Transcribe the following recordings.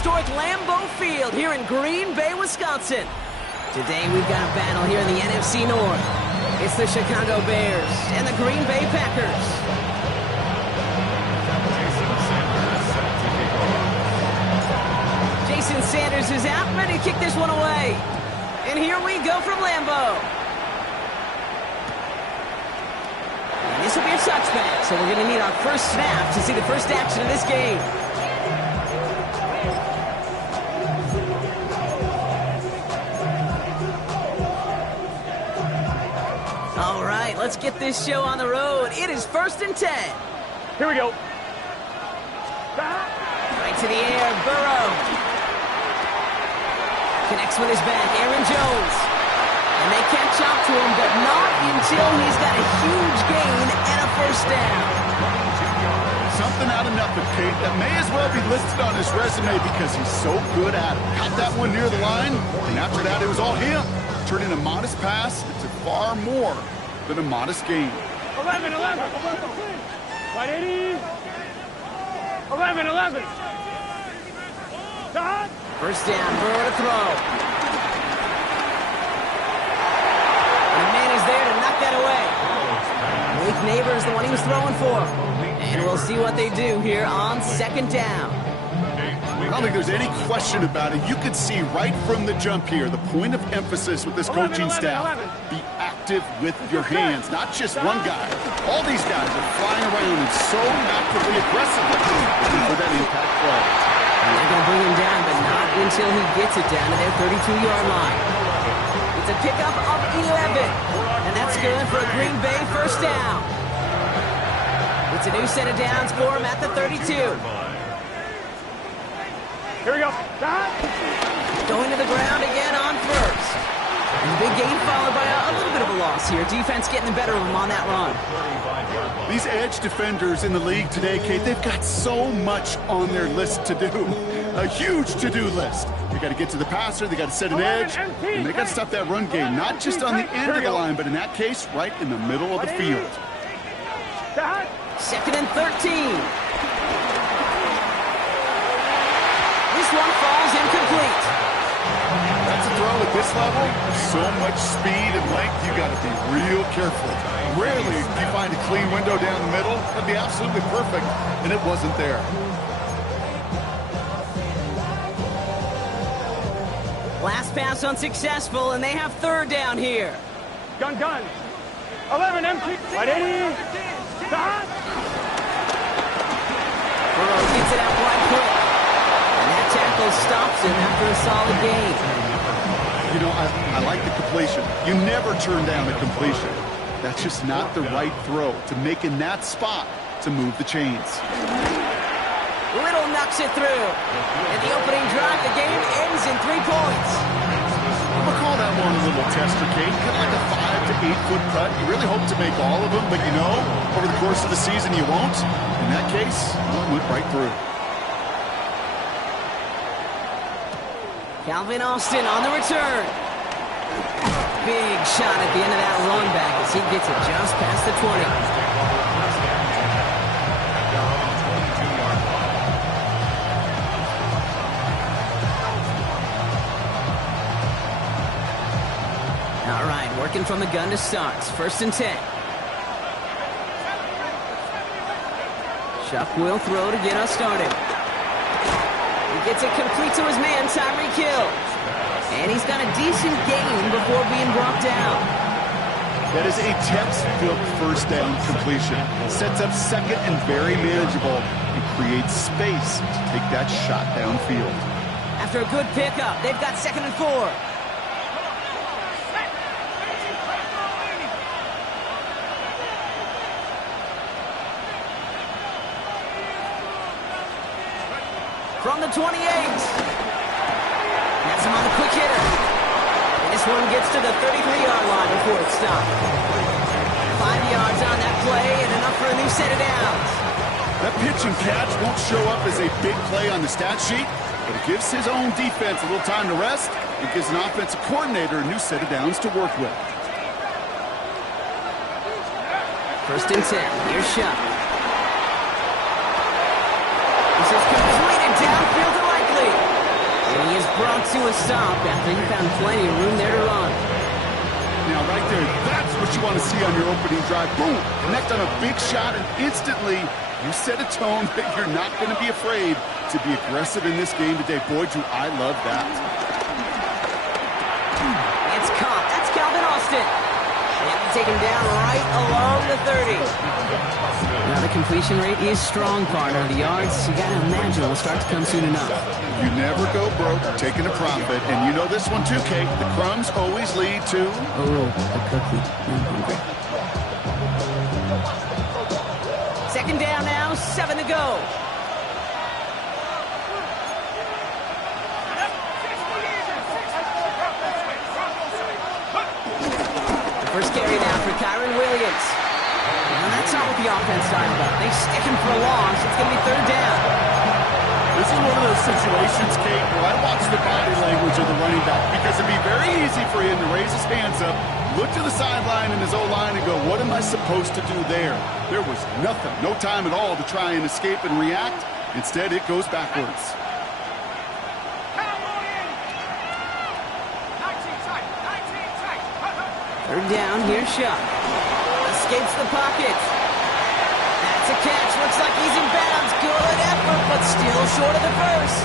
historic Lambeau Field here in Green Bay, Wisconsin. Today we've got a battle here in the NFC North. It's the Chicago Bears and the Green Bay Packers. Jason Sanders is out, ready to kick this one away. And here we go from Lambeau. And this will be a touchback, so we're going to need our first snap to see the first action of this game. All right, let's get this show on the road. It is 1st and 10. Here we go. Right to the air, Burrow. Connects with his back, Aaron Jones. And they catch up to him, but not until he's got a huge gain and a first down. Something out of nothing, Kate, that may as well be listed on his resume because he's so good at it. Caught that one near the line, and after that, it was all him. Turning a modest pass into far more than a modest gain. 11. Right 80. 11. Dot. First down, Burrow to throw. And a man is there to knock that away. Malik Neighbors, the one he was throwing for. And we'll see what they do here on 2nd down. I don't think there's any question about it. You could see right from the jump here, the point of emphasis with this coaching staff. Be active with your hands, not just one guy. All these guys are flying around and so actively aggressively for that impact play. And they're going to bring him down, but not until he gets it down to their 32-yard line. It's a pickup of 11, and that's good for a Green Bay first down. It's a new set of downs for him at the 32. Here we go. Going to the ground again on first. And big gain followed by a little bit of a loss here. Defense getting the better of him on that run. These edge defenders in the league today, Kate, they've got so much on their list to do. A huge to-do list. They got to get to the passer, they got to set an edge, and they got to stop that run game, not just on the end of the line, but in that case, right in the middle of the field. 2nd and 13. This one falls incomplete. That's a throw at this level. So much speed and length, you got to be real careful. Rarely do you find a clean window down the middle. That'd be absolutely perfect, and it wasn't there. Last pass unsuccessful, and they have 3rd down here. Gun. 11 empty. Right 80. Dot. Burrow gets it out wide quick. And that tackle stops him after a solid gain. You know, I like the completion. You never turn down a completion. That's just not the right throw to make in that spot to move the chains. Little knocks it through. And the opening drive, the game ends in 3 points. We'll call that one a little tester, Kate. Kind of like a 5 to 8 foot cut. You really hope to make all of them, but you know, over the course of the season, you won't. In that case, one went right through. Calvin Austin on the return. Big shot at the end of that run back as he gets it just past the 20. All right, working from the gun to start. 1st and 10. Chuck will throw to get us started. He gets it complete to his man, Tyreek Hill. And he's got a decent gain before being brought down. That is a text-built first down completion. Sets up 2nd and very manageable and creates space to take that shot downfield. After a good pickup, they've got 2nd and 4. From the 28. That's him on the quick hitter. And this one gets to the 33-yard line before it's stopped. 5 yards on that play and enough for a new set of downs. That pitch and catch won't show up as a big play on the stat sheet, but it gives his own defense a little time to rest. It gives an offensive coordinator a new set of downs to work with. 1st and 10. Here's Shuck. This is completed downfield to Likely. a stop after he found plenty of room there to run. Now, right there, that's what you want to see on your opening drive. Boom! Connect on a big shot, and instantly you set a tone that you're not going to be afraid to be aggressive in this game today. Boy, do I love that. It's caught. That's Calvin Austin. And taken down right along the 30. Now the completion rate is strong, partner. The yards, you got to imagine, will start to come soon enough. You never go broke taking a profit, and you know this one too, Kate. The crumbs always lead to... Oh, the cookie. I'm hungry. Second down now, 7 to go. The first carry now for Kyron Williams. And that's not what the offense dialed up. They stick him for a loss. It's going to be third down. This is one of those situations, Kate, where I watch the body language of the running back because it'd be very easy for him to raise his hands up, look to the sideline in his O-line and go, what am I supposed to do there? There was nothing, no time at all to try and escape and react. Instead, it goes backwards. Third down, here's Shuck. Escapes the pocket. That's a catch. Looks like he's in bounds. Good effort, but still short of the first.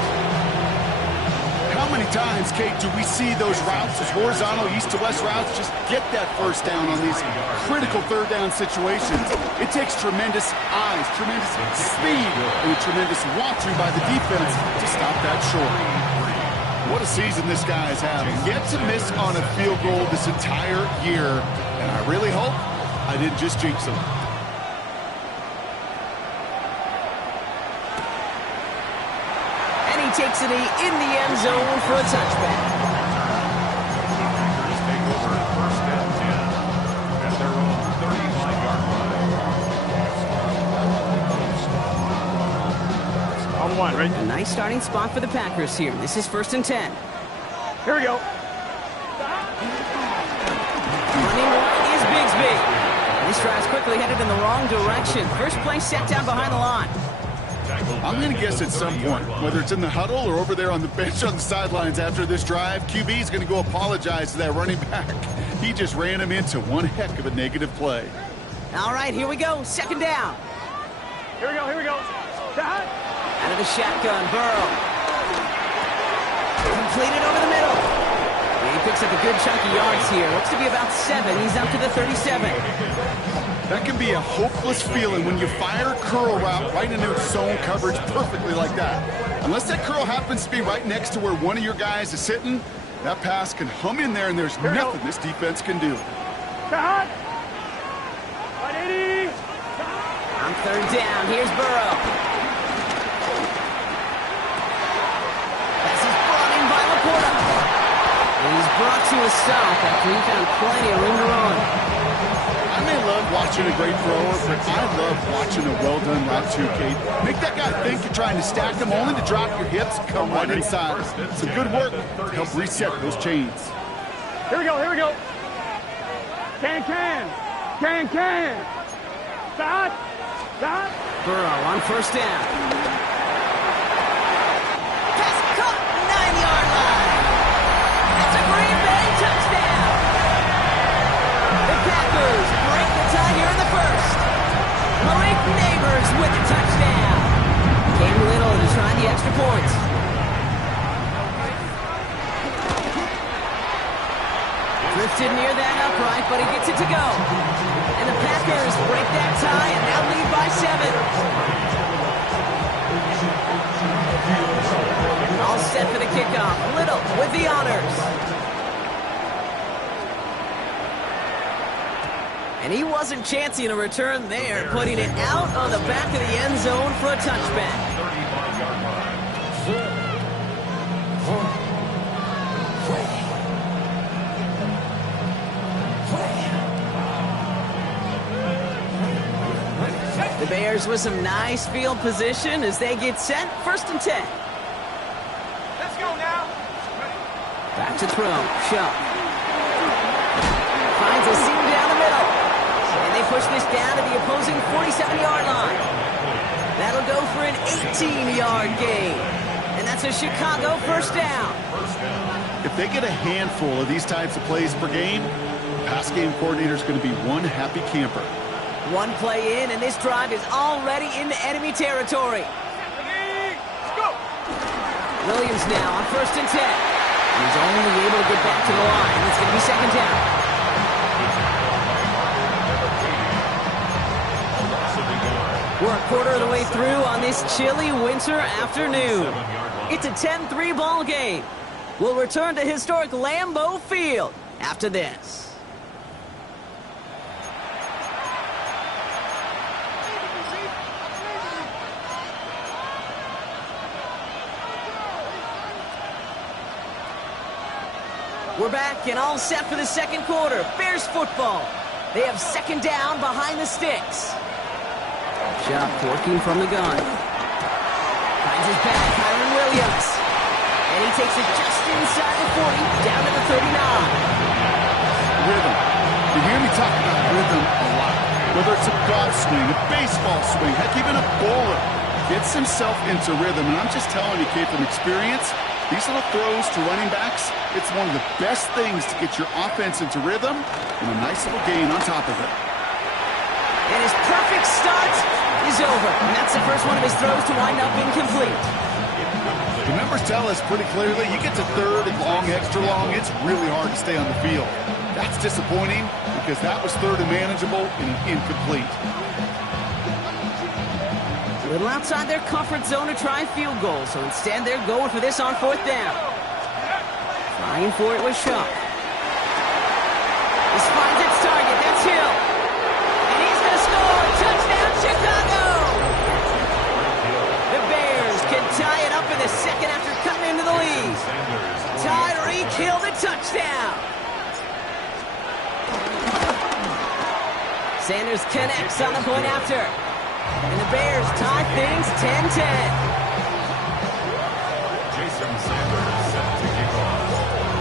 How many times, Kate, do we see those routes, those horizontal east-to-west routes, just get that first down on these critical third down situations? It takes tremendous eyes, tremendous speed, and a tremendous want-to by the defense to stop that short. What a season this guy is having. Yet to miss on a field goal this entire year, and I really hope I didn't just jinx him. Takes it in the end zone for a touchback. Take over first and 10 at their own 35-yard line. On one, right? A nice starting spot for the Packers here. This is first and 10. Here we go. Running right is Bigsby. This drive's quickly headed in the wrong direction. First play set down behind the line. I'm going to guess at some point, whether it's in the huddle or over there on the bench on the sidelines after this drive, QB is going to go apologize to that running back. He just ran him into one heck of a negative play. All right, here we go. Second down. Here we go, here we go. Shot. Out of the shotgun, Burrow. Completed over the middle. He picks up a good chunk of yards here. Looks to be about 7. He's out to the 37. That can be a hopeless feeling when you fire a curl route right into zone coverage perfectly like that. Unless that curl happens to be right next to where one of your guys is sitting, that pass can hum in there and there's nothing this defense can do. Shot. 180. On third down, here's Burrow. Pass is brought in by Laporta. And he's brought to a stop after he found plenty of room to run. I may love watching a great thrower, but I love watching a well-done route too, Kate. Make that guy think you're trying to stack him only to drop your hips, come right inside. Some good work to help reset those chains. Here we go, here we go. Can. Shot. Shot. Burrow on first down. Pass caught, 9-yard line. That's a Green Bay touchdown. The Packers break the tie here in the first. Malik Neighbors with the touchdown. Came little to try the extra points. Drifted near that upright, but he gets it to go. And the Packers break that tie and now lead by 7. All set for the kickoff. Little with the honors. And he wasn't chancing a return there, putting it out on the back of the end zone for a touchback. 35-yard line. The Bears with some nice field position as they get set. First and 10. Let's go now. Back to throw. Shuck. Finds a seam down the middle. And they push this down to the opposing 47-yard line. That'll go for an 18-yard gain. And And that's a Chicago first down. If they get a handful of these types of plays per game, the pass game coordinator is going to be one happy camper. One play in, and this drive is already into enemy territory. Let's go. Williams now on 1st and 10. He's only able to get back to the line. It's going to be 2nd down. We're a quarter of the way through on this chilly winter afternoon. It's a 10-3 ball game. We'll return to historic Lambeau Field after this. We're back and all set for the second quarter. Bears football. They have 2nd down behind the sticks. Shot working from the gun. Finds his back, Kyron Williams. And he takes it just inside the 40, down to the 39. Rhythm. You hear me talk about rhythm a lot. Whether it's a golf swing, a baseball swing, heck, even a bowler gets himself into rhythm. And I'm just telling you, kid, from experience, these little throws to running backs, it's one of the best things to get your offense into rhythm and a nice little gain on top of it. And his perfect start is over. And that's the first one of his throws to wind up incomplete. The numbers tell us pretty clearly, you get to 3rd and long, extra long, it's really hard to stay on the field. That's disappointing because that was 3rd and manageable and an incomplete. A little outside their comfort zone to try field goal, so instead they're going for this on 4th down. Trying for it with Shuck. This finds its target. That's Hill. And he's going to score. Touchdown, Chicago! The Bears can tie it up in the second after cutting into the lead. Tyreek Hill the touchdown. Sanders connects on the point after. And the Bears tie things 10-10.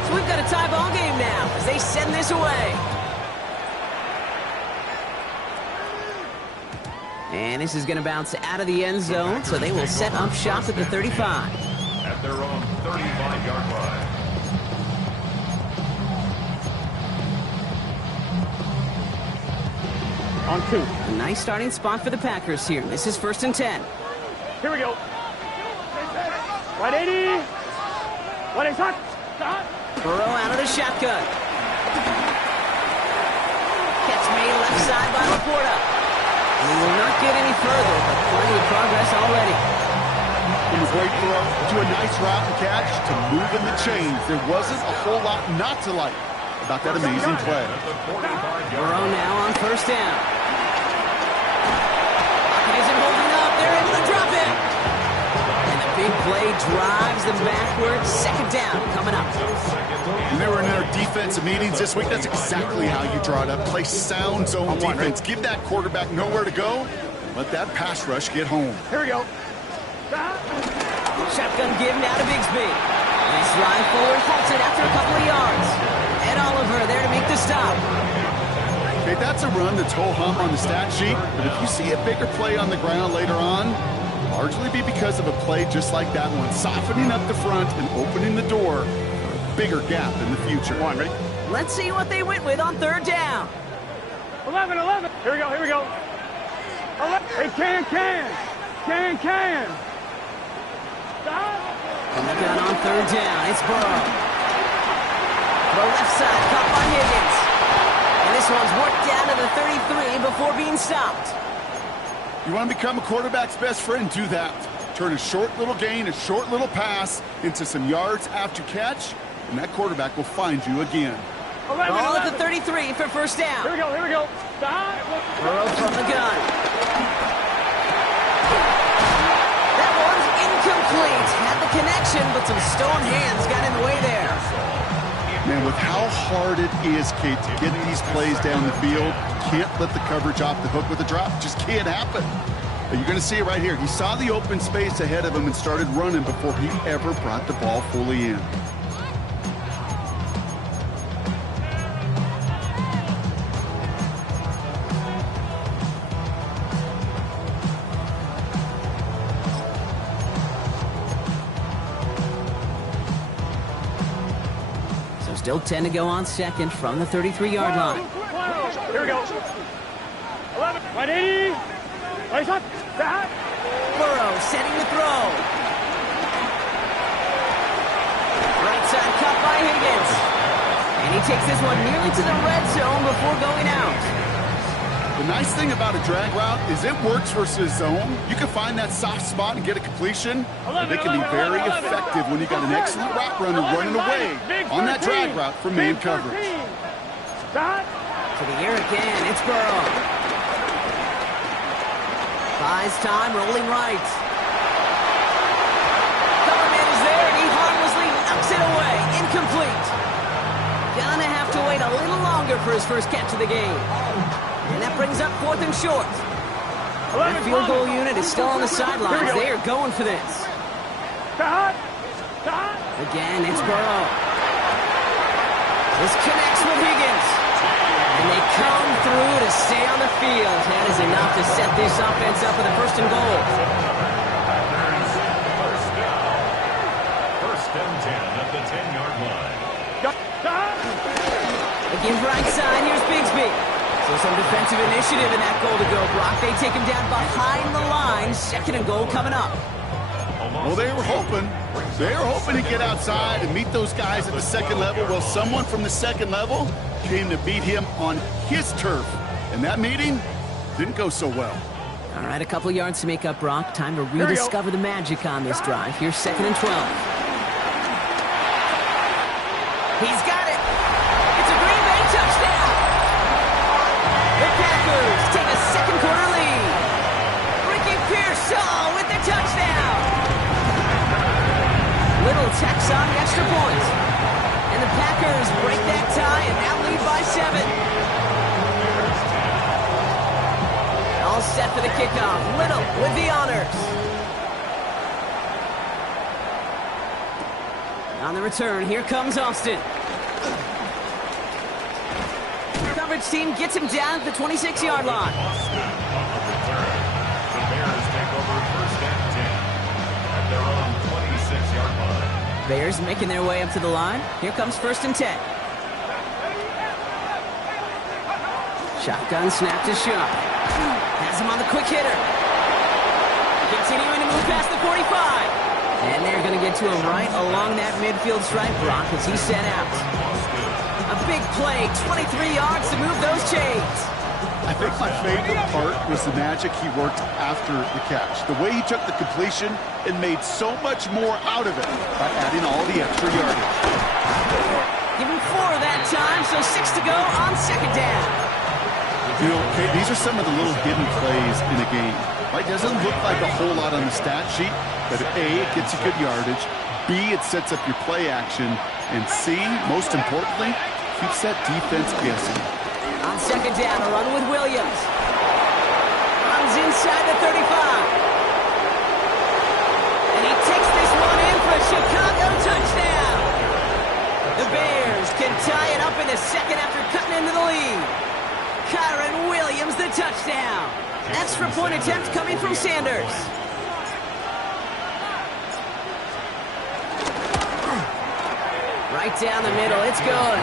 So we've got a tie ball game now as they send this away. And this is going to bounce out of the end zone, so they will set up shop at the 35. At their own 35-yard line. On 2. A nice starting spot for the Packers here. This is 1st and 10. Here we go. 180. 180. Hot. Burrow out of the shotgun. Catch made left side by Laporta. We will not get any further, but plenty of progress already. From a great throw to a nice route and catch to moving the chains. There wasn't a whole lot not to like about that amazing play. Burrow now on 1st down. Pocket isn't holding up. They're able to drop it. And the big play drives them backwards. 2nd down coming up. When they were in their defensive meetings this week, that's exactly how you draw it up. Play sound zone defense. Give that quarterback nowhere to go. Let that pass rush get home. Here we go. Shotgun give now to Bigsby. Nice drive forward, halted after a couple of yards. Ed Oliver there to make the stop. Okay, that's a run that's ho-hum on the stat sheet, but if you see a bigger play on the ground later on, largely be because of a play just like that one, softening up the front and opening the door for a bigger gap in the future. Come on, ready? Let's see what they went with on 3rd down. 11. Here we go. 11. Hey, can. From the gun on 3rd down, it's Burrow. The left side caught by Higgins. And this one's worked down to the 33 before being stopped. You want to become a quarterback's best friend? Do that. Turn a short little gain, a short little pass into some yards after catch, and that quarterback will find you again. 11. Ball at the 33 for 1st down. Here we go. Stop. Burrow from the gun. That one's incomplete. Had the connection, but some stone hands got in the way there. Man, with how hard it is, Kate, to get these plays down the field, you can't let the coverage off the hook with a drop. It just can't happen. But you're going to see it right here. He saw the open space ahead of him and started running before he ever brought the ball fully in. Still 10 to go on second from the 33-yard line. Here we go. 11, 180. Right up. Back. Burrow setting the throw. Right side cut by Higgins. And he takes this one nearly to the red zone before going out. The nice thing about a drag route is it works versus zone. You can find that soft spot and get a completion. And it can be very effective when you got an excellent route runner running away on that drag route from man coverage. To the air again, it's Burrow. Buys time, rolling right. Cover man is there, and he harmlessly knocks it away. Incomplete. Gonna have to wait a little longer for his first catch of the game. And that brings up 4th and short. That field goal unit is still on the sidelines. They are going for this. Again, it's Burrow. This connects with Higgins. And they come through to stay on the field. That is enough to set this offense up with a 1st and goal. First and 10 at the 10-yard line. Again, right side, here's Bigsby. So some defensive initiative in that goal to go, Brock. They take him down behind the line. 2nd and goal coming up. Well, they were hoping to get outside and meet those guys at the 2nd level. Well, someone from the 2nd level came to beat him on his turf. And that meeting didn't go so well. All right, a couple yards to make up, Brock. Time to rediscover the magic on this drive. Here's 2nd and 12. He's got it. It's a Green Bay touchdown. The Packers take a 2nd quarter lead. Ricky Pearsall with the touchdown. Little tacks on the extra point. And the Packers break that tie and now lead by 7. All set for the kickoff. Little with the honors. On the return, here comes Austin. The coverage team gets him down at the 26-yard line. The Bears take over 1st and 10 at their own 26-yard line. Bears making their way up to the line. Here comes 1st and 10. Shotgun snap to Shaw. Has him on the quick hitter. Continuing to move past the 45. And they're going to get to him right along that midfield stripe, Brock, as he's set out. A big play, 23 yards to move those chains. I think my favorite part was the magic he worked after the catch. The way he took the completion and made so much more out of it by adding all the extra yardage. Give him 4 that time, so 6 to go on 2nd down. You know, okay, these are some of the little hidden plays in a game. Right? Doesn't look like a whole lot on the stat sheet, but A, it gets you good yardage. B, it sets up your play action. And C, most importantly, keeps that defense guessing. On 2nd down, a run with Williams. Runs inside the 35. And he takes this one in for a Chicago touchdown. The Bears can tie it up in the 2nd after cutting into the lead. Kyron Williams, the touchdown. Extra point attempt coming from Sanders. Right down the middle, it's good.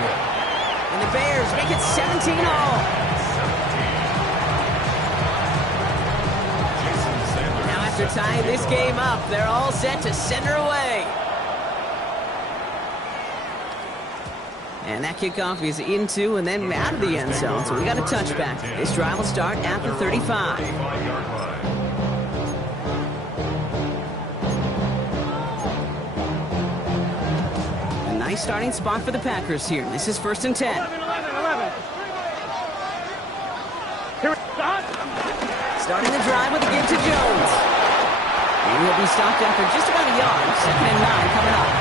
And the Bears make it 17 all. Now after tying this game up, they're all set to send her away. And that kickoff is into and then out of the end zone, so we got a touchback. This drive will start at the 35. A nice starting spot for the Packers here. This is 1st and 10. 11. Here, Starting the drive with a give to Jones. And he'll be stopped after just about a yard. 2nd and 9 coming up.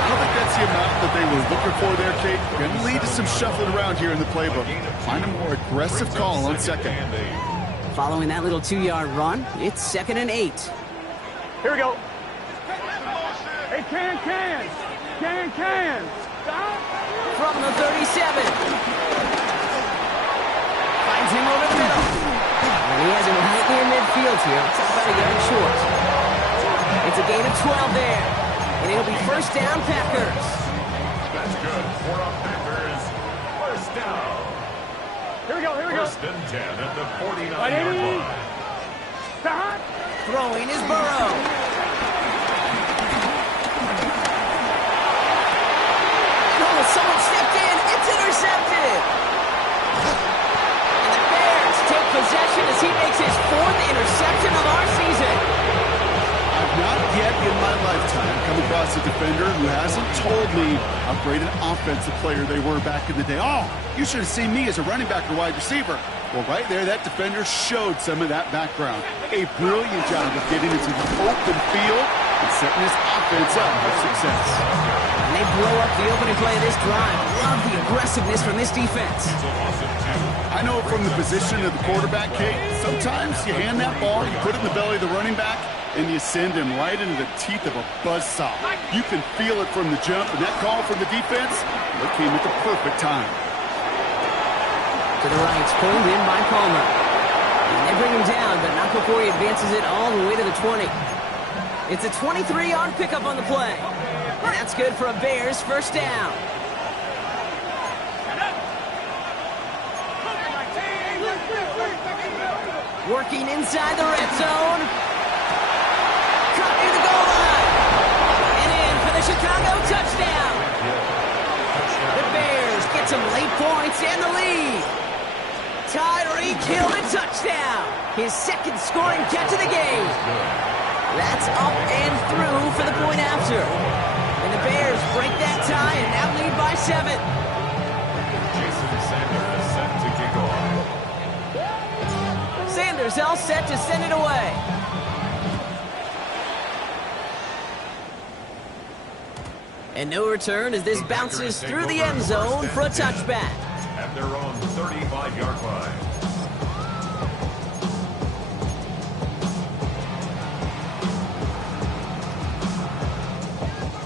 I don't think that's the amount that they were looking for there, Kate. Going to lead to some shuffling around here in the playbook. Find a more aggressive call on 2nd. Following that little 2-yard run, it's 2nd and 8. Here we go. Hey, can. Stop. From the 37. Finds him over the middle. And he has him right near midfield here. It's about a yard short. It's a gain of 12 there. And it'll be 1st down, Packers. That's good for a Packers first down. Here we go, here we go. First and 10 at the 49-yard line. Throwing is Burrow. Oh, someone stepped in. It's intercepted. And the Bears take possession as he makes his 4th interception of our season. I've not yet in my lifetime come across a defender who hasn't told me how great an offensive player they were back in the day. Oh, you should have seen me as a running back or wide receiver. Well, right there, that defender showed some of that background. A brilliant job of getting into the open field and setting his offense up for success. And they blow up the opening play of this drive. Love the aggressiveness from this defense. I know from the position of the quarterback, Kate, sometimes you hand that ball, you put it in the belly of the running back, and you send him right into the teeth of a buzzsaw. You can feel it from the jump, and that call from the defense, it came at the perfect time. To the right, pulled in by Palmer. And they bring him down, but not before he advances it all the way to the 20. It's a 23-yard pickup on the play. And that's good for a Bears first down. Working inside the red zone. Cut near the goal line. And in for the Chicago touchdown. The Bears get some late points and the lead. Tyreek Hill a touchdown. His 2nd scoring catch of the game. That's up and through for the point after. And the Bears break that tie and now lead by 7. Jason Sanders set to kick off. Sanders all set to send it away. And no return as this bounces through the end zone for a touchback. At their own 35-yard line.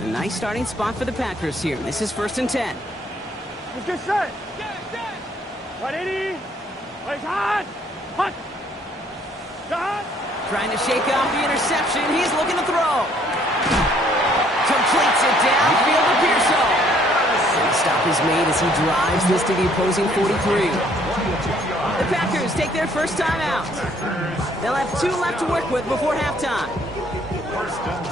A nice starting spot for the Packers here. This is 1st and 10. Let's get set. 180. Place hot. Hot. Hot. Trying to shake off the interception. He's looking to throw. Completes it downfield to Pearsall. The stop is made as he drives this to the opposing 43. The Packers take their first time out. They'll have 2 left to work with before halftime.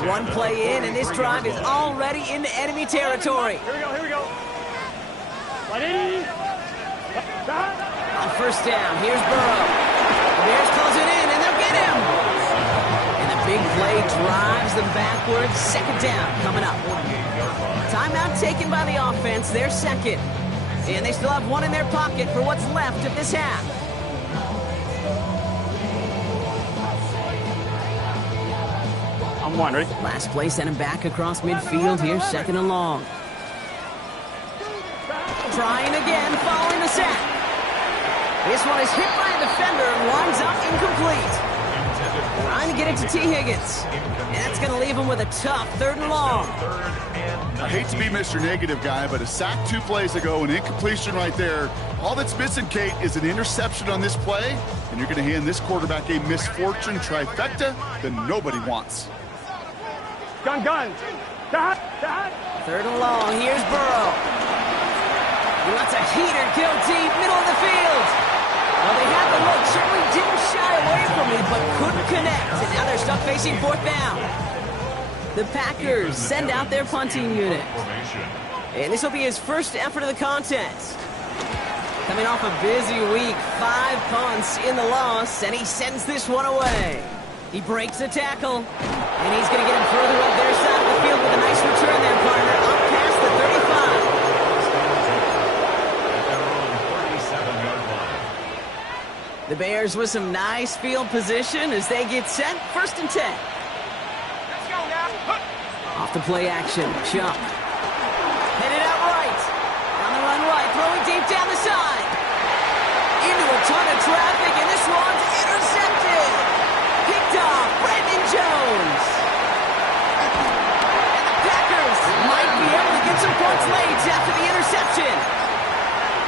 1 play in, and this drive is already into enemy territory. Here we go, here we go. 180. On first down, here's Burrow. The Bears close it in, and they'll get him. And the big play drives them backwards. 2nd down coming up. Timeout taken by the offense, their 2nd. And they still have 1 in their pocket for what's left of this half. On 1, ready? Last play sent him back across midfield here, 2nd and long. Trying again, following the sack. This one is hit by a defender and winds up incomplete. Trying to get it to T. Higgins. And that's going to leave him with a tough 3rd and long. I hate to be Mr. Negative guy, but a sack 2 plays ago, an incompletion right there. All that's missing, Kate, is an interception on this play, and you're going to hand this quarterback a misfortune trifecta that nobody wants. Gun. Dot. 3rd and long, here's Burrow. He lets a heater go deep, middle of the field. Well, they had the look, certainly didn't shy away from it, but couldn't connect. And now they're stuck facing 4th down. The Packers send out their punting unit. And this will be his first effort of the contest. Coming off a busy week, 5 punts in the loss, and he sends this one away. He breaks the tackle, and he's going to get him further up their side of the field with a nice return there, partner, up past the 35. The Bears with some nice field position as they get set. 1st and 10. Let's go now. Off the play action. Jump. Headed out right. On the run right. Throwing deep down the side. Into a ton of traffic, and this one's intercepted. Picked off Brandon Jones. And the Packers might be able to get some points late after the interception.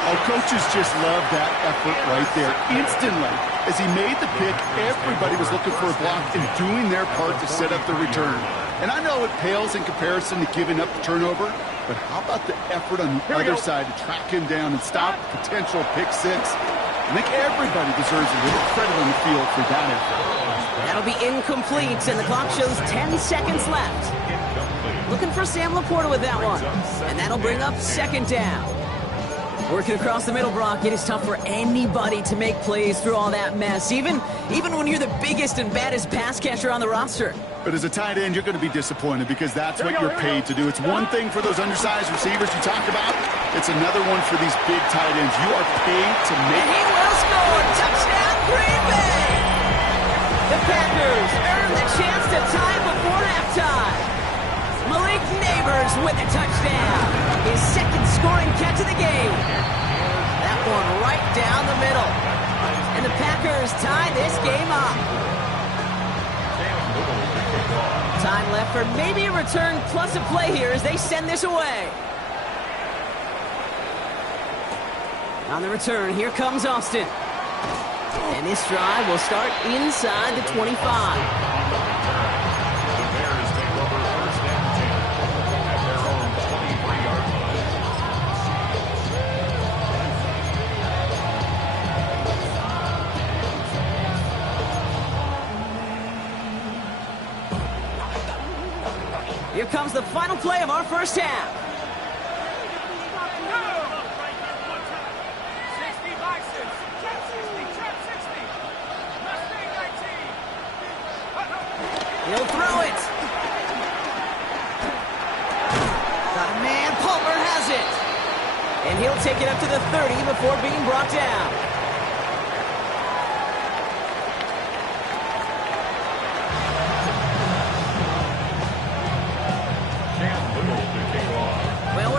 Our coaches just love that effort right there. Instantly, as he made the pick, everybody was looking for a block and doing their part to set up the return. And I know it pales in comparison to giving up the turnover, but how about the effort on the other side to track him down and stop potential pick six? I think everybody deserves a little credit on the field for that effort. That'll be incomplete, and the clock shows 10 seconds left. Looking for Sam Laporta with that one. And that'll bring up second down. Working across the middle, Brock, it is tough for anybody to make plays through all that mess, even when you're the biggest and baddest pass catcher on the roster. But as a tight end, you're going to be disappointed because that's what you're paid to do. It's one thing for those undersized receivers you talked about. It's another one for these big tight ends. You are paid to make... And he will score! Touchdown, Green Bay! The Packers earn the chance to tie before halftime. Malik Neighbors with a touchdown. His second scoring catch of the game. That one right down the middle. And the Packers tie this game up. Time left for maybe a return plus a play here as they send this away. On the return, here comes Austin. And this drive will start inside the 25. Here comes the final play of our first half. He'll throw it. Got a man. Palmer has it. And he'll take it up to the 30 before being brought down.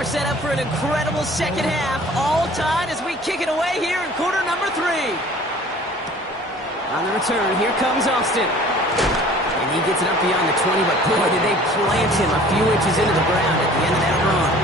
Set up for an incredible second half, all tied as we kick it away here in quarter number 3. On the return, here comes Austin. And he gets it up beyond the 20, but boy, did they plant him a few inches into the ground at the end of that run.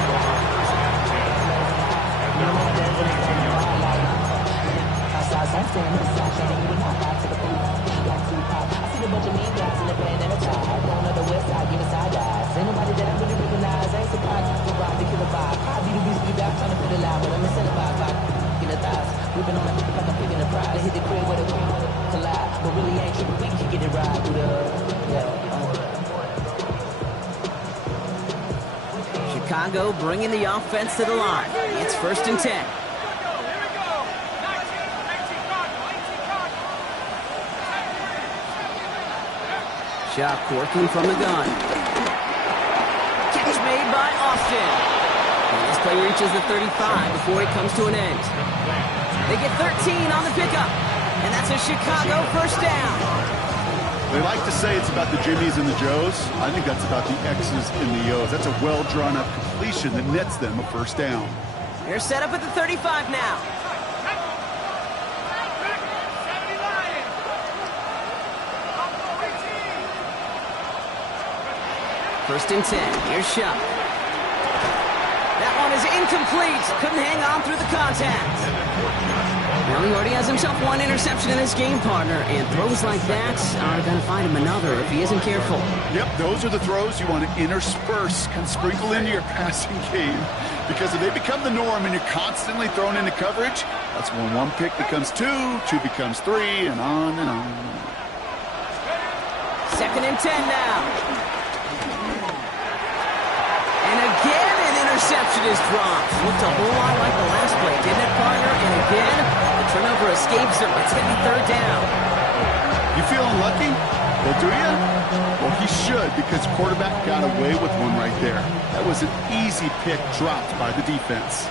Chicago bringing the offense to the line. It's 1st and 10. Shot working from the gun. Catch made by Austin. And this play reaches the 35 before it comes to an end. They get 13 on the pickup. And that's a Chicago first down. They like to say it's about the Jimmies and the Joes. I think that's about the X's and the O's. That's a well-drawn-up completion that nets them a first down. They're set up at the 35 now. First and 10. Here's Shuck. That one is incomplete. Couldn't hang on through the contact. Well, he already has himself one interception in this game, partner, and throws like that are going to find him another if he isn't careful. Yep, those are the throws you want to intersperse and sprinkle into your passing game, because if they become the norm and you're constantly thrown into coverage, that's when one pick becomes two becomes three, and on and on. 2nd and 10 now. And again, an interception is dropped. Looked a whole lot like the last play, didn't it, partner? And again, the turnover escapes him. It's going to be 3rd down. You feeling lucky? Well, do you? Well, he should, because quarterback got away with one right there. That was an easy pick dropped by the defense.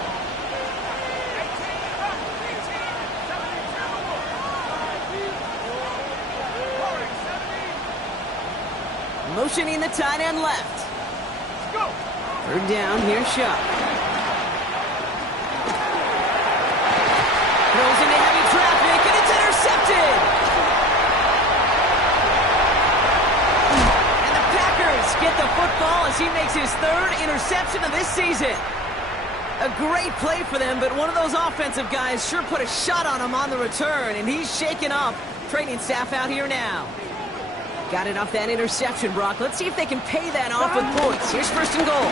Motioning the tight end left. 3rd down, here's Shuck. Throws into heavy traffic, and it's intercepted! And the Packers get the football as he makes his 3rd interception of this season. A great play for them, but one of those offensive guys sure put a shot on him on the return, and he's shaken up. Training staff out here now. Got it off that interception, Brock. Let's see if they can pay that off with points. Here's first and goal.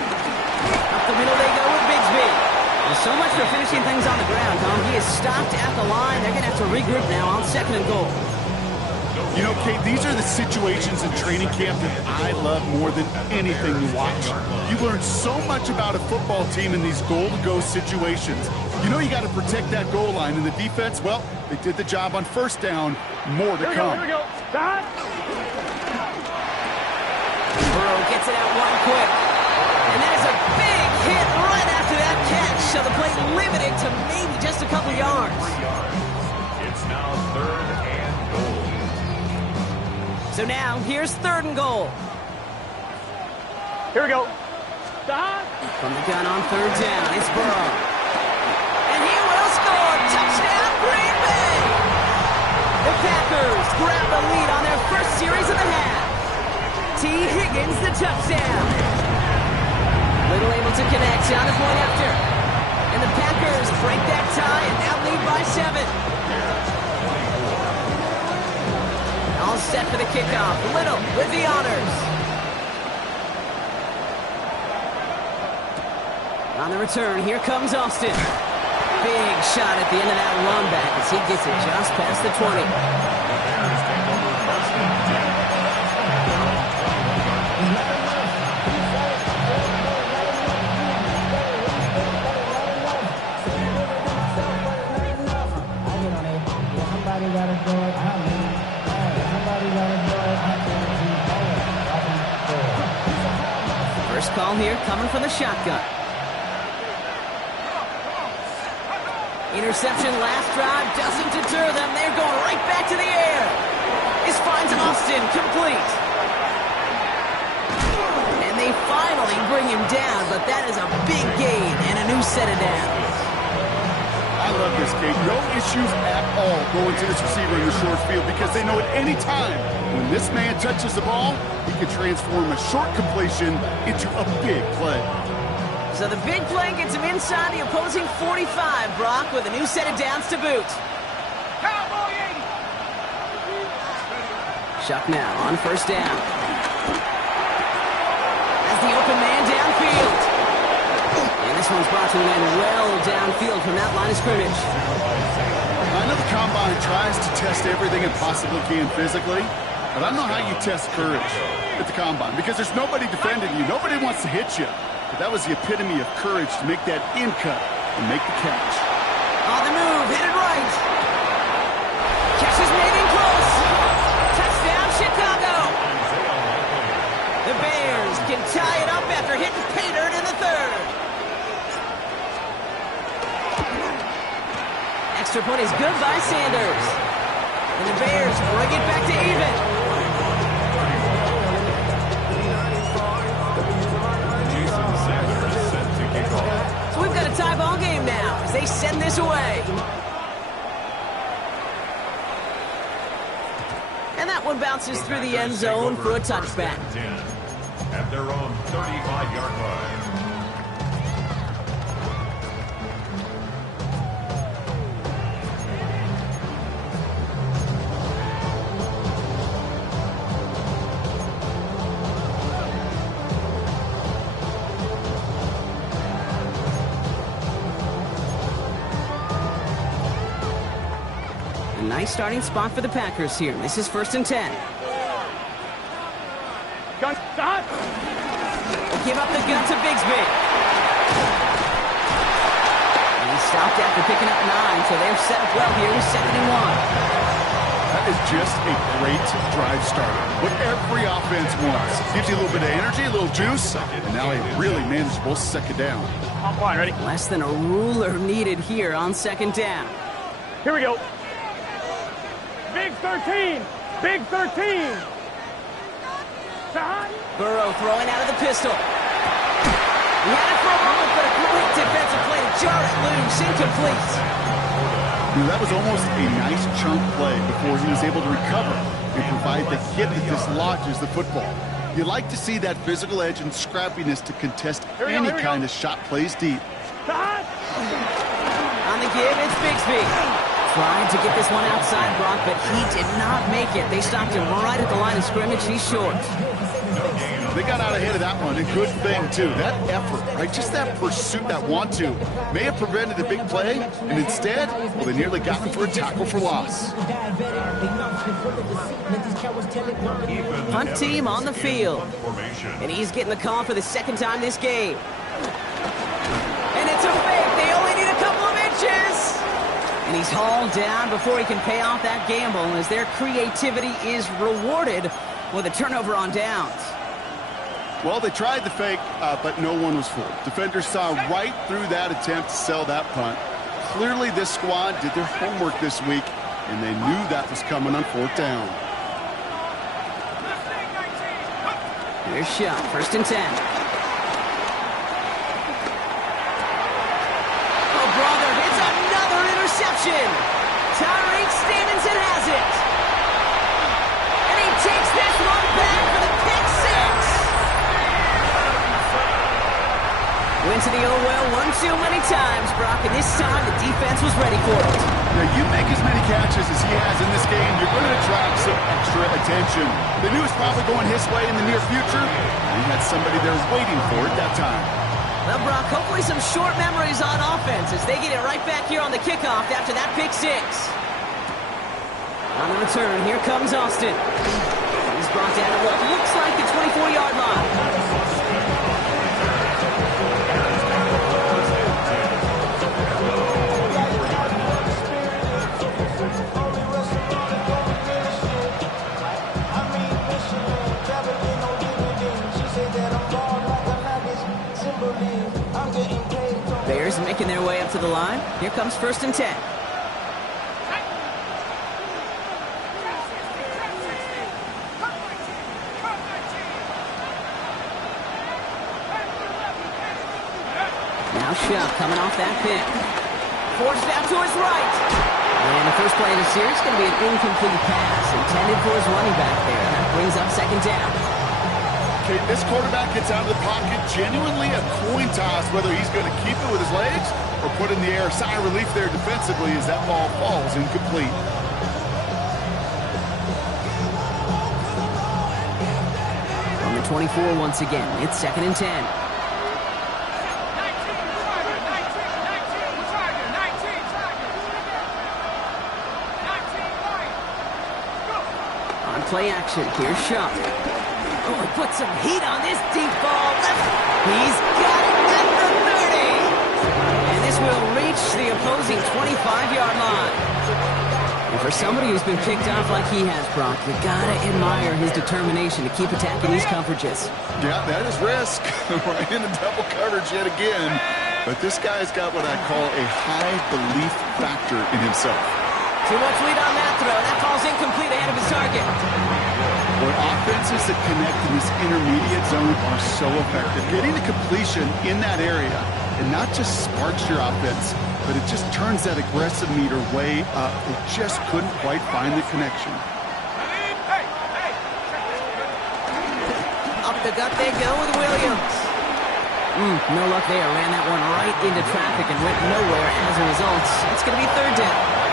Up the middle they go with Bigsby. There's so much for finishing things on the ground, Tom. He is stopped at the line. They're going to have to regroup now on second and goal. You know, Kate, these are the situations in training camp that I love more than anything to watch. You learn so much about a football team in these goal-to-go situations. You know you got to protect that goal line, and the defense, well, they did the job on first down. More to come. Here we go. Stop. Burrow gets it out one quick. And that is a big hit right after that catch. So the play limited to maybe just a couple yards. It's now third and goal. So now, here's third and goal. Here we go. Stop. From the gun on third down, it's Burrow. And he will score. Touchdown, Green Bay. The Packers grab the lead on their first series of the half. T. Higgins, the touchdown. Little able to connect on the point after. And the Packers break that tie and now lead by 7. All set for the kickoff. Little with the honors. On the return, here comes Austin. Big shot at the end of that run back as he gets it just past the 20. First call here coming from the shotgun. Interception last drive doesn't deter them. They're going right back to the air. This finds Austin complete. And they finally bring him down, but that is a big gain and a new set of downs. I love this, Kate. No issues at all going to this receiver in the short field because they know at any time when this man touches the ball, he can transform a short completion into a big play. So the big play gets him inside the opposing 45, Brock, with a new set of downs to boot. Cowboy 80. Shuck now on first down. As the open man downfield. And this one's brought to an end well downfield from that line of scrimmage. I know the Combine tries to test everything it possibly can physically, but I don't know how you test courage at the Combine because there's nobody defending you. Nobody wants to hit you. But that was the epitome of courage to make that in cut and make the catch. On the move, headed right. Catch is made in close. Touchdown, Chicago. The Bears can tie it up after hitting pay dirt in the third. Extra point is good by Sanders. And the Bears bring it back to even. So we've got a tie ball game now as they send this away. And that one bounces through the end zone for a touchback. At their own 35-yard line. Nice starting spot for the Packers here. This is 1st and 10. Gun stop. Give up the gun to Bigsby. And he stopped after picking up 9, so they're set up well here with 2nd and 1. That is just a great drive starter. What every offense wants. Gives you a little bit of energy, a little juice, and now a really manageable second down. I'm fine, ready? Less than a ruler needed here on 2nd down. Here we go. Big 13. Big 13. Stop. Burrow throwing out of the pistol. He had it for a moment, but a great defensive play to jar it loose, incomplete. That was almost a nice chunk play before he was able to recover and provide the hit that dislodges the football. You like to see that physical edge and scrappiness to contest any kind of shot plays deep. Stop. On the give, it's Bigsby. Tried to get this one outside, Brock, but he did not make it. They stopped him right at the line of scrimmage. He's short. They got out ahead of that one. A good thing, too. That effort, right? Just that pursuit, that want-to, may have prevented a big play, and instead, well, they nearly got him for a tackle for loss. Punt team on the field. And he's getting the call for the second time this game. And it's a fake. They only need a couple of inches. And he's hauled down before he can pay off that gamble, as their creativity is rewarded with a turnover on downs. Well, they tried the fake, but no one was fooled. Defenders saw right through that attempt to sell that punt. Clearly, this squad did their homework this week, and they knew that was coming on fourth down. Here's shot, 1st and 10. Oh, brother, it's another interception. Tyreek Stevenson has it. And he takes this one back for the pick six. Went to the old well one too many times, Brock, and this time the defense was ready for it. Now, you make as many catches as he has in this game, you're going to attract some extra attention. They knew it was probably going his way in the near future, and he had somebody there waiting for it that time. Well, Brock, hopefully some short memories on offense as they get it right back here on the kickoff after that pick six. On the return, here comes Austin. He's brought down at what looks like the 24-yard line. Bears making their way up to the line. Here comes 1st and 10. Now Shuck coming off that pick. Forced out to his right. And the first play of the series is going to be an incomplete pass intended for his running back there. That brings up 2nd down. Okay, this quarterback gets out of the pocket, genuinely a coin toss whether he's going to keep it with his legs or put it in the air. Sigh of relief there defensively as that ball falls incomplete. From the 24 once again, it's 2nd and 10. On play action, here's Shuck. Oh, he put some heat on this deep ball. He's got it at the 30. And this will reach the opposing 25-yard line. And for somebody who's been picked off like he has, Brock, you gotta admire his determination to keep attacking these coverages. Yeah, that is risk. Right in the double coverage yet again. But this guy's got what I call a high belief factor in himself. Too much lead on that throw. That ball's incomplete ahead of his target. Boy, offenses that connect in this intermediate zone are so effective. Getting the completion in that area, and not just sparks your offense, but it just turns that aggressive meter way up. It just couldn't quite find the connection. Up the gut they go with Williams. No luck there. Ran that one right into traffic and went nowhere as a result. It's going to be 3rd down.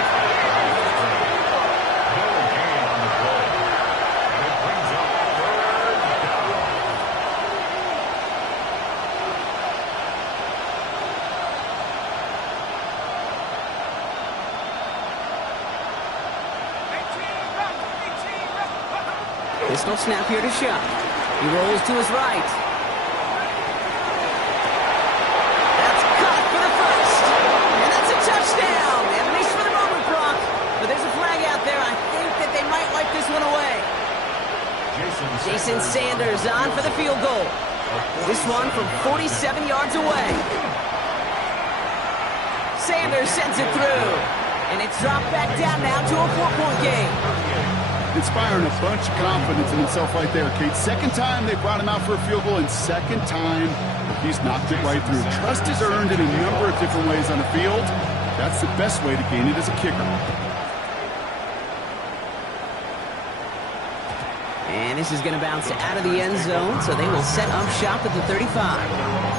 Pistol snap here to Shuck. He rolls to his right. That's caught for the first. And that's a touchdown. At least for the moment, Brock. But there's a flag out there. I think that they might wipe this one away. Jason Sanders on for the field goal. This one from 47 yards away. Sanders sends it through. And it's dropped back down now to a 4-point game. Inspiring a bunch of confidence in himself right there, Kate. 2nd time they brought him out for a field goal, and 2nd time he's knocked it right through. Trust is earned in a number of different ways on the field. That's the best way to gain it as a kicker. And this is going to bounce out of the end zone, so they will set up shop at the 35.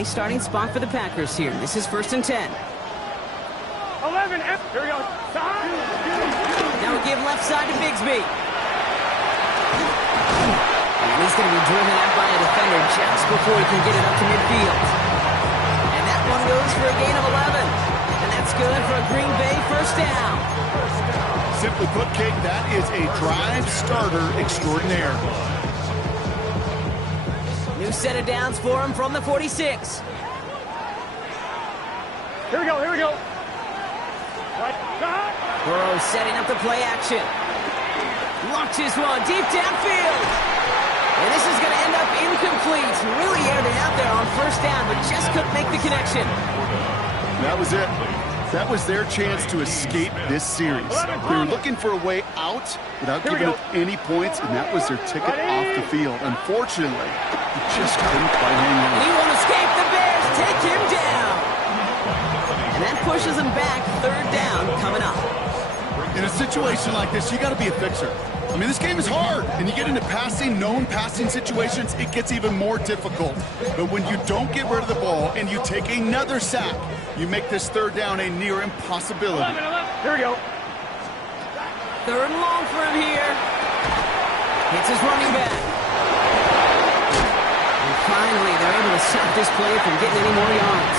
nice starting spot for the Packers here. This is 1st and 10. 11, here we go. Now we give left side to Bigsby. And he's going to be driven out by a defender just before he can get it up to midfield. And that one goes for a gain of 11. And that's good for a Green Bay 1st down. Simply put, Kate, that is a drive starter extraordinaire. New set of downs for him from the 46. Here we go, here we go. Burrow setting up the play action. Launches one deep downfield. And this is going to end up incomplete. Really aired it out there on 1st down, but just couldn't make the connection. That was it. That was their chance to escape this series. They were looking for a way out without giving up any points, and that was their ticket off the field. Unfortunately, he just couldn't quite hang on. He won't escape. The Bears take him down. And that pushes him back. 3rd down coming up. In a situation like this, you got to be a fixer. I mean, this game is hard, and you get into known passing situations, it gets even more difficult. But when you don't get rid of the ball and you take another sack, you make this 3rd down a near impossibility. 11. Here we go. 3rd and long for him here. Hits his running back. And finally, they're able to stop this play from getting any more yards.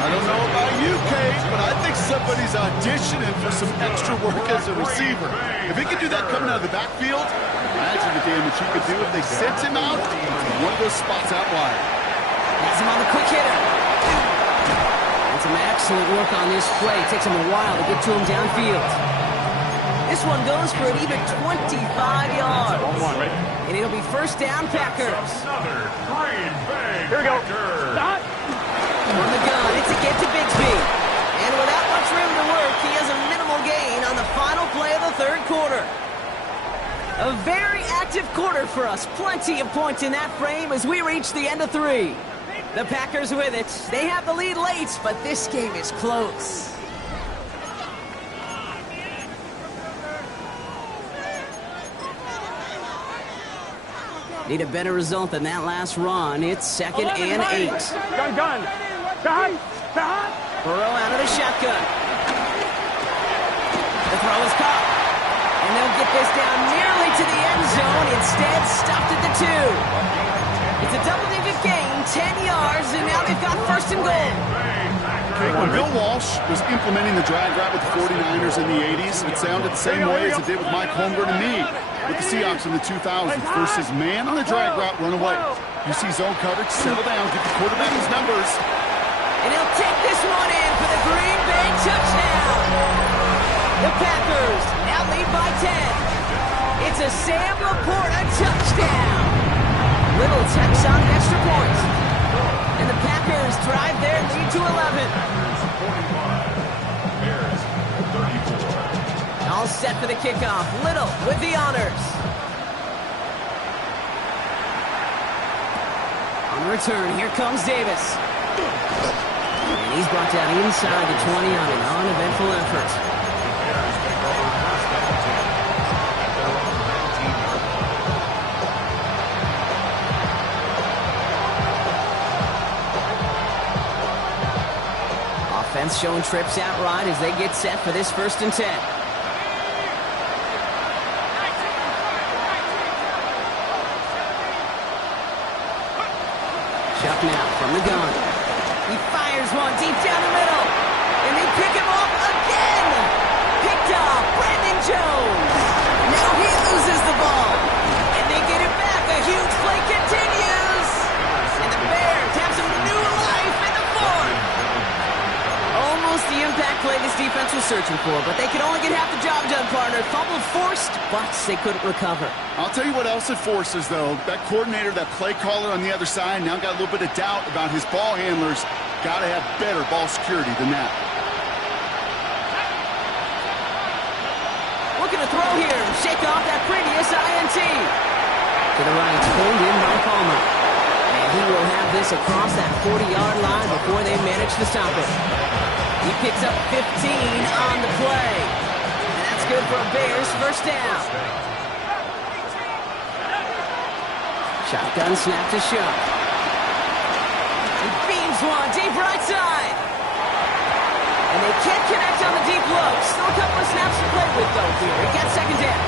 I don't know about you, Kate, but I think somebody's auditioning for some extra work as a receiver. If he could do that coming out of the backfield, imagine the damage he could do if they sent him out to one of those spots out wide. Has him on the quick hitter. And some excellent work on this play. Takes him a while to get to him downfield. This one goes for an even 25 yards. And it'll be 1st down, Packers. Another Green Bay Here we go. Packers. Stop. From the gun, it's a get to Bigsby. And without much room to work, he has a minimal gain on the final play of the 3rd quarter. A very active quarter for us. Plenty of points in that frame as we reach the end of 3. The Packers with it. They have the lead late, but this game is close. Need a better result than that last run. It's 2nd and 8. Gun. Burrow out of the shotgun. The throw is caught. And they'll get this down nearly to the end zone. Instead, stopped at the 2. It's a double-digit gain, 10 yards, and now they've got 1st and goal. When Bill Walsh was implementing the drag route with the 49ers in the 80s, it sounded the same way as it did with Mike Holmgren and me with the Seahawks in the 2000s versus man on the drag route, run away. You see zone coverage, settle down, give the quarterback his numbers. And he'll take this one in for the Green Bay touchdown. The Packers now lead by 10. It's a Sam Laporta touchdown. Little tacks on an extra point. And the Packers drive their lead to 11. Bears 34. All set for the kickoff. Little with the honors. On the return, here comes Davis. And he's brought down inside the 20 on an uneventful effort. Bears pick over 1st down 10 at their own 19-yard line. Offense showing trips out right as they get set for this 1st and 10. Chuck now from the gun. He fires one deep down the middle. And they pick him off again. Picked off Brandon Jones. Now he loses the ball. And they get it back. A huge play continues. And the Bears have some new life in the 4th. Almost the impact play this defense was searching for, but they could only get half the job done, partner. Fumble forced, but they couldn't recover. I'll tell you what else it forces, though. That coordinator, that play caller on the other side, now got a little bit of doubt about his ball handlers. Got to have better ball security than that. Looking to throw here. Shake off that previous INT. To the right, pulled in by Palmer. And he will have this across that 40-yard line before they manage to stop it. He picks up 15 on the play. And that's good for a Bears 1st down. Shotgun snap to Show. Bangs one, deep right side. And they can't connect on the deep look. Still a couple of snaps to play with, though, here. He gets second down.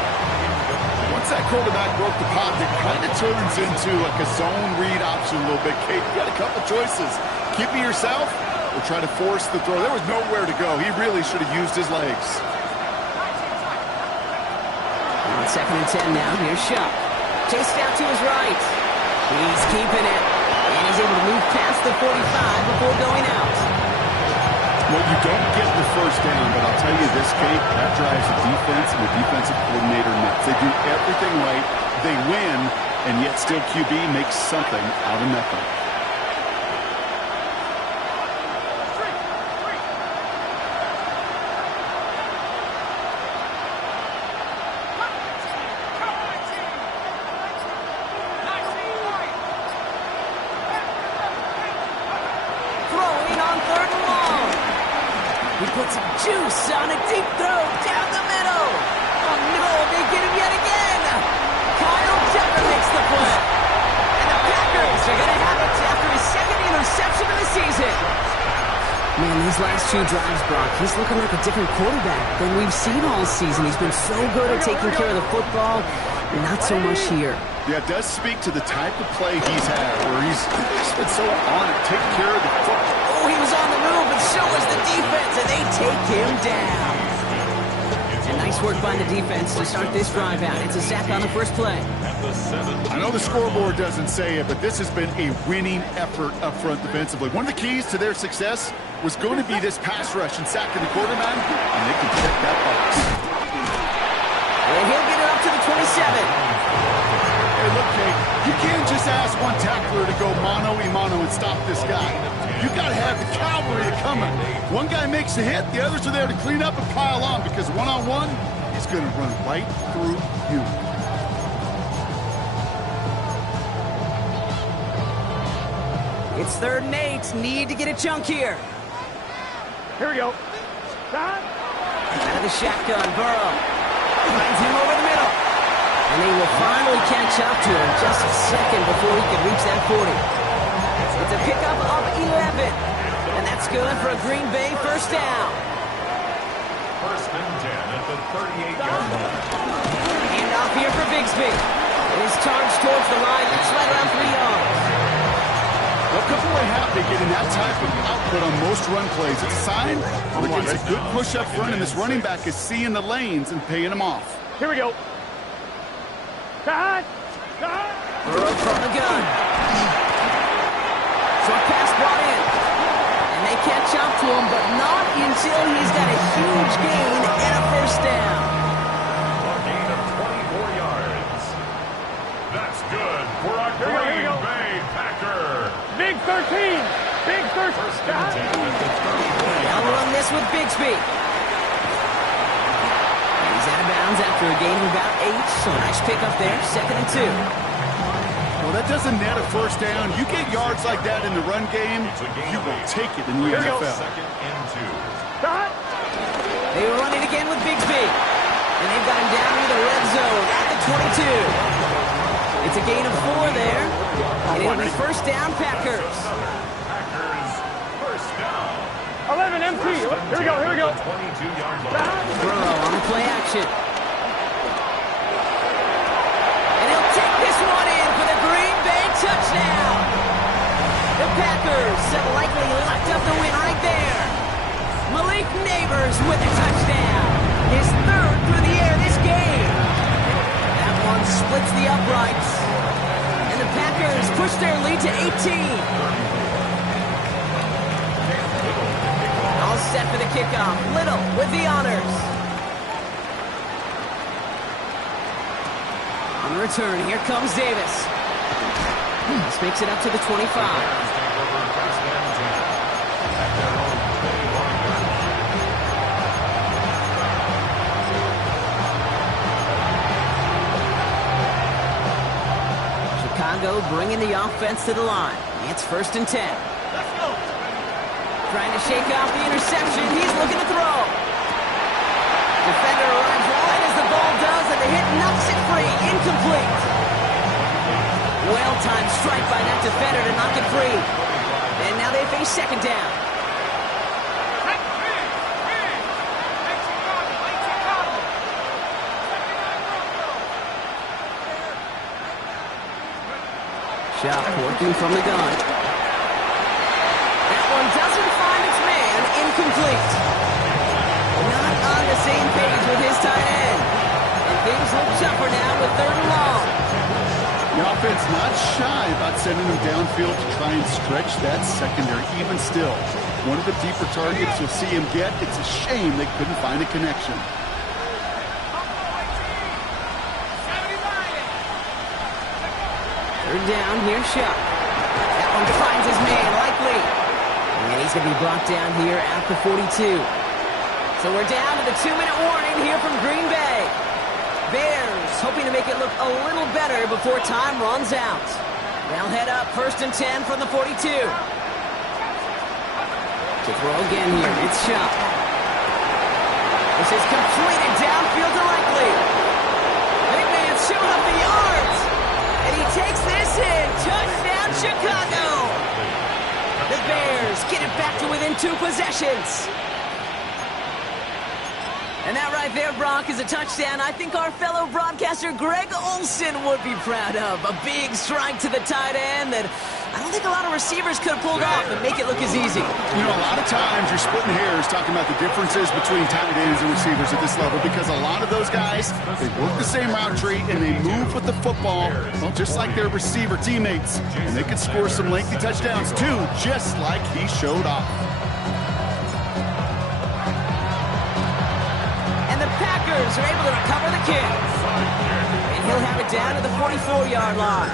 Once that quarterback broke the pocket, it kind of turns into like a zone read option a little bit. Kate, you got a couple choices. Keep it yourself or try to force the throw. There was nowhere to go. He really should have used his legs. On 2nd and 10 now, here's Shuck. Chased out to his right. He's keeping it. And he's able to move past the 45 before going out. Well, you don't get the first down, but I'll tell you this, Kate, that drives the defense and the defensive coordinator nuts. They do everything right, they win, and yet still QB makes something out of nothing. Puts some juice on a deep throw down the middle. Oh no, they get him yet again. Kyle Jeffer makes the play. And the Packers are going to have it after his second interception of the season. Man, these last 2 drives, Brock, he's looking like a different quarterback than we've seen all season. He's been so good at taking care of the football, not so much here. Yeah, it does speak to the type of play he's had, where he's just been so on it, taking care of the football. Oh, he was on the move, but so was the defense, and they take him down. And nice work by the defense to start this drive out. It's a sack on the first play. I know the scoreboard doesn't say it, but this has been a winning effort up front defensively. One of the keys to their success was going to be this pass rush and sacking the quarterback, and they can check that box. And he'll get it up to the 27. Hey, look, Kate, you can't just ask one tackler to go mano-a-mano and stop this guy. You got to have the cavalry coming. One guy makes a hit, the others are there to clean up and pile on, because one-on-one, he's going to run right through you. It's 3rd and 8. Need to get a chunk here. Here we go. Out of the shotgun, Burrow. Finds him over the middle. And they will finally catch up to him just a second before he can reach that 40. It's a pickup of 11. And that's good for a Green Bay first down. 1st and 10 at the 38-yard line. Hand off here for Bigsby. His charge towards the line. That's right around 3 yards. Well, Cooper happy getting that type of output on most run plays. It's a sign that it's a good push up front, and this running back is seeing the lanes and paying them off. Here we go. Burrow from the gun. Short pass brought in. And they catch up to him, but not until he's got a huge gain and a first down. A gain of 24 yards. That's good for a Green Bay Packer. Big 13. Big 13. 1st and 10 at the 34-yard They'll run this with Bigsby. He's out of bounds after a gain of about 8, so nice pickup there, 2nd and 2. Well, that doesn't net a first down. You get yards like that in the run game, you will take it in the NFL. 2nd and 2. They run it again with Bigsby. And they've got him down near the red zone at the 22. It's a gain of 4 there. And it'll be first down, Packers. Packers first down. 11 empty. Here we go. 22-yard line. Burrow on the play action. And he'll take this one in for the Green Bay touchdown. The Packers have likely locked up the win right there. Malik Neighbors with a touchdown. His 3rd through the air this game. That one splits the uprights. And the Packers push their lead to 18. All set for the kickoff. Little with the honors. On the return, here comes Davis. This makes it up to the 25. Chicago bringing the offense to the line. It's 1st and 10. Let's go. Trying to shake off the interception. He's looking to throw. Defender arrives right as the ball does, and the hit knocks it free. Incomplete. Well-timed strike by that defender to knock it free. And now they face second down. Shot working from the gun. That one doesn't find its man. Incomplete. Not on the same page with his tight end. And things look tougher now with third and long. The offense not shy about sending him downfield to try and stretch that secondary. Even still, one of the deeper targets you'll see him get. It's a shame they couldn't find a connection. Third down, here's Shot. That one finds his man, likely. And he's going to be brought down here at the 42. So we're down to the 2-minute warning here from Green Bay. Bears hoping to make it look a little better before time runs out. They'll head up 1st and 10 from the 42. To throw again here, it's Shot. This is completed downfield to Likely. Big man showing up the yards. And he takes this in. Touchdown, Chicago. The Bears get it back to within 2 possessions. And that right there, Brock, is a touchdown I think our fellow broadcaster Greg Olsen would be proud of. A big strike to the tight end that I don't think a lot of receivers could have pulled off and make it look as easy. You know, a lot of times you're splitting hairs talking about the differences between tight ends and receivers at this level because a lot of those guys, they work the same route tree and they move with the football, well, just like their receiver teammates. And they can score some lengthy touchdowns too, just like he showed off. Packers are able to recover the kick. And he'll have it down to the 44-yard line.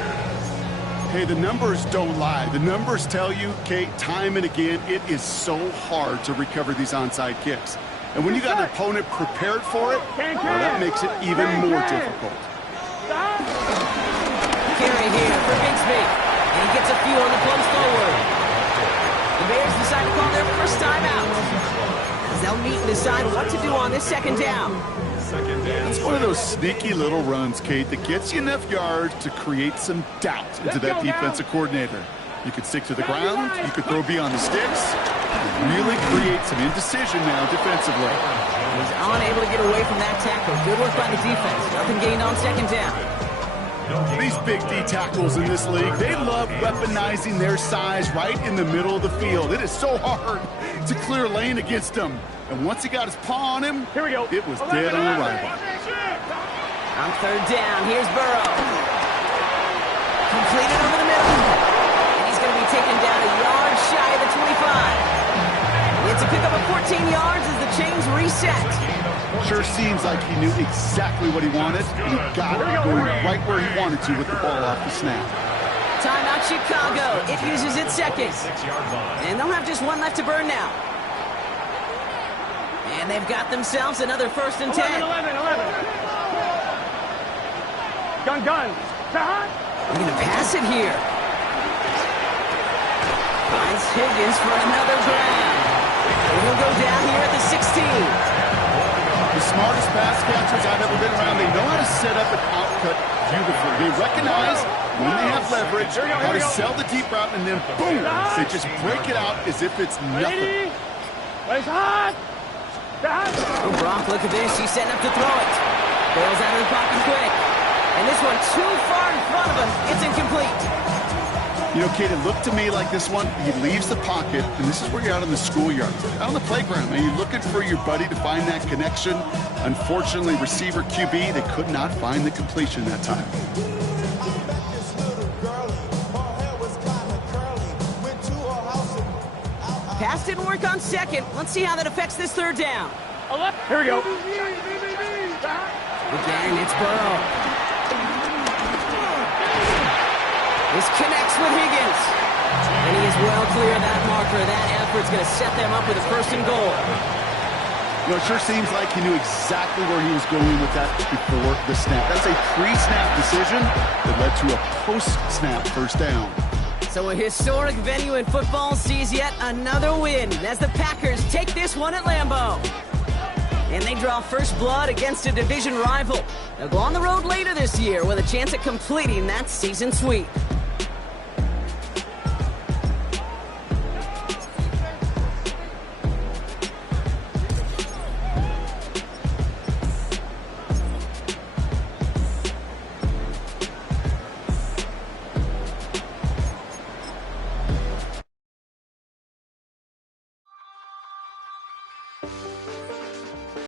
Hey, the numbers don't lie. The numbers tell you, Kate, time and again, it is so hard to recover these onside kicks. And when you got an opponent prepared for it, well, that makes it even more difficult. Carry here for Bigsby. And he gets a few on the plunge forward. The Bears decide to call their first timeout. They'll meet and decide what to do on this second down. It's one of those sneaky little runs, Kate, that gets you enough yards to create some doubt into that defensive coordinator. You could stick to the ground, you could throw beyond the sticks, and really create some indecision now defensively. He's unable to get away from that tackle. Good work by the defense. Nothing gained on second down. These big D tackles in this league, they love weaponizing their size right in the middle of the field. It is so hard to clear lane against him. And once he got his paw on him, here we go. It was dead on arrival. On third down, here's Burrow. Completed over the middle. And he's going to be taken down a yard shy of the 25. It's a pickup of 14 yards as the chains reset. Sure seems like he knew exactly what he wanted, and he got it going right where he wanted to with the ball off the snap. Timeout Chicago. It uses its second. And they'll have just one left to burn now. And they've got themselves another 1st and 10. 11. Gun. They're going to pass it here. Finds Higgins for another grab. And he'll go down here at the 16. The smartest pass catchers I've ever been around, they know how to set up an outcut beautifully. They recognize when they have leverage, how to sell the deep route, and then boom, they just break it out as if it's nothing. Oh, Brock, look at this. He's setting up to throw it. Bails out of the pocket quick. And this one too far in front of him. It's incomplete. You know, Kate, it looked to me like this one, he leaves the pocket, and this is where you're out in the schoolyard, out on the playground, and you're looking for your buddy to find that connection. Unfortunately, receiver QB, they could not find the completion that time. Pass didn't work on second. Let's see how that affects this third down. Here we go. Again, it's Burrow. This connects with Higgins. And he is well clear of that marker. That effort's going to set them up with a 1st and goal. You know, it sure seems like he knew exactly where he was going with that before the snap. That's a pre-snap decision that led to a post-snap 1st down. So a historic venue in football sees yet another win as the Packers take this one at Lambeau. And they draw first blood against a division rival. They'll go on the road later this year with a chance at completing that season sweep.